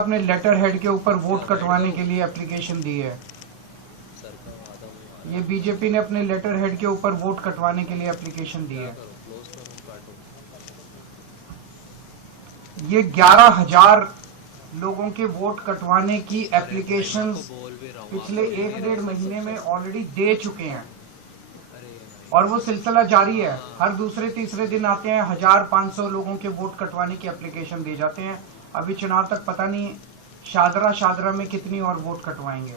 अपने letter head के ऊपर वोट कटवाने के लिए एप्लीकेशन दी है। ये बीजेपी ने अपने लेटर हेड के ऊपर वोट कटवाने के लिए एप्लीकेशन दी है। ये 11,000 लोगों के वोट कटवाने की एप्लीकेशन पिछले 1-1.5 महीने में ऑलरेडी दे चुके हैं और वो सिलसिला जारी है। हर दूसरे तीसरे दिन आते हैं 1,500 लोगों के वोट कटवाने की एप्लीकेशन दे जाते हैं। अभी चुनाव तक पता नहीं शादरा में कितनी और वोट कटवाएंगे।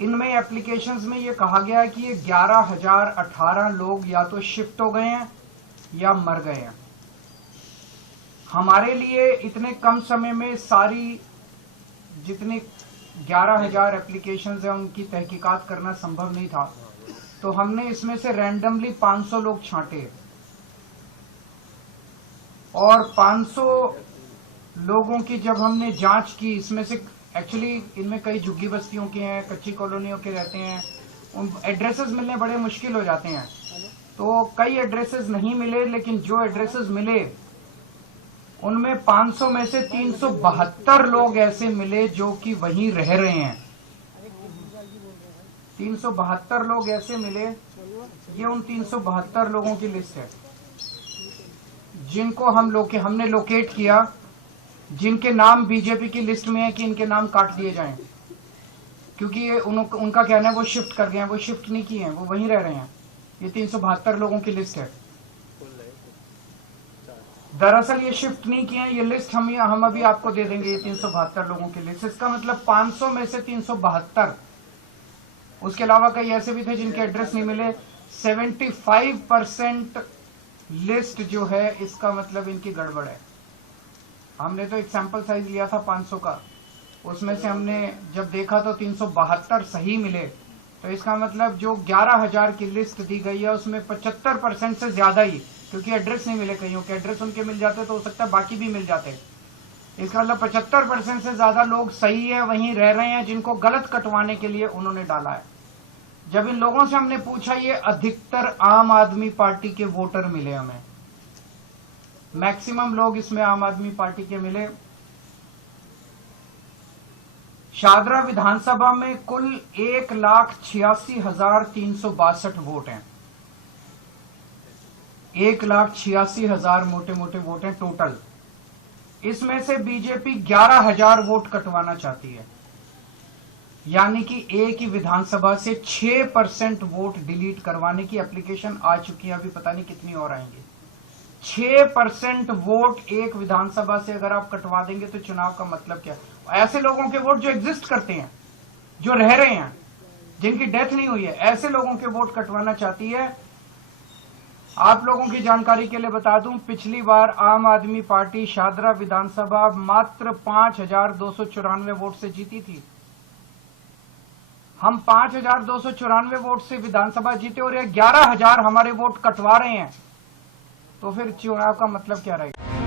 इनमें एप्लीकेशंस में ये कहा गया है कि ये 11,018 लोग या तो शिफ्ट हो गए हैं या मर गए हैं। हमारे लिए इतने कम समय में सारी जितनी 11,000 एप्लीकेशंस हैं उनकी तहकीकात करना संभव नहीं था, तो हमने इसमें से रैंडमली 500 लोग छांटे और 500 लोगों की जब हमने जांच की, इसमें से एक्चुअली इनमें कई झुग्गी बस्तियों के हैं, कच्ची कॉलोनियों के रहते हैं, उन एड्रेसेस मिलने बड़े मुश्किल हो जाते हैं। तो कई एड्रेसेस नहीं मिले, लेकिन जो एड्रेसेस मिले उनमें 500 में से 372 लोग ऐसे मिले जो कि वहीं रह रहे हैं। 372 लोग ऐसे मिले। ये उन 372 लोगों की लिस्ट है जिनको हमने लोकेट किया, जिनके नाम बीजेपी की लिस्ट में है कि इनके नाम काट दिए जाएं, क्योंकि ये उनका कहना है वो शिफ्ट कर गए हैं। वो शिफ्ट नहीं किए हैं, वो वहीं रह रहे हैं। ये 372 लोगों की लिस्ट है। दरअसल ये शिफ्ट नहीं किए हैं। ये लिस्ट हम अभी आपको दे देंगे, ये 372 लोगों की लिस्ट। इसका मतलब 500 में से 372, उसके अलावा कई ऐसे भी थे जिनके एड्रेस नहीं मिले। 75% लिस्ट जो है, इसका मतलब इनकी गड़बड़ है। हमने तो एक सैंपल साइज लिया था 500 का, उसमें से हमने जब देखा तो 372 सही मिले। तो इसका मतलब जो 11,000 की लिस्ट दी गई है उसमें 75% से ज्यादा ही, क्योंकि एड्रेस नहीं मिले, कईयों के एड्रेस उनके मिल जाते तो हो सकता है बाकी भी मिल जाते। इसका मतलब 75% से ज्यादा लोग सही है, वहीं रह रहे हैं, जिनको गलत कटवाने के लिए उन्होंने डाला है। जब इन लोगों से हमने पूछा, ये अधिकतर आम आदमी पार्टी के वोटर मिले हमें। मैक्सिमम लोग इसमें आम आदमी पार्टी के मिले। शादरा विधानसभा में कुल 1,86,362 वोट हैं। 1,86,000 मोटे मोटे वोट हैं टोटल। इसमें से बीजेपी 11,000 वोट कटवाना चाहती है, यानी कि एक ही विधानसभा से 6% वोट डिलीट करवाने की एप्लीकेशन आ चुकी है। अभी पता नहीं कितनी और आएंगी। 6% वोट एक विधानसभा से अगर आप कटवा देंगे तो चुनाव का मतलब क्या? ऐसे लोगों के वोट जो एग्जिस्ट करते हैं, जो रह रहे हैं, जिनकी डेथ नहीं हुई है, ऐसे लोगों के वोट कटवाना चाहती है। आप लोगों की जानकारी के लिए बता दूं, पिछली बार आम आदमी पार्टी शादरा विधानसभा मात्र 5,294 वोट से जीती थी। हम 5,294 वोट से विधानसभा जीते और 11,000 हमारे वोट कटवा रहे हैं, तो फिर चुनाव का मतलब क्या रहेगा?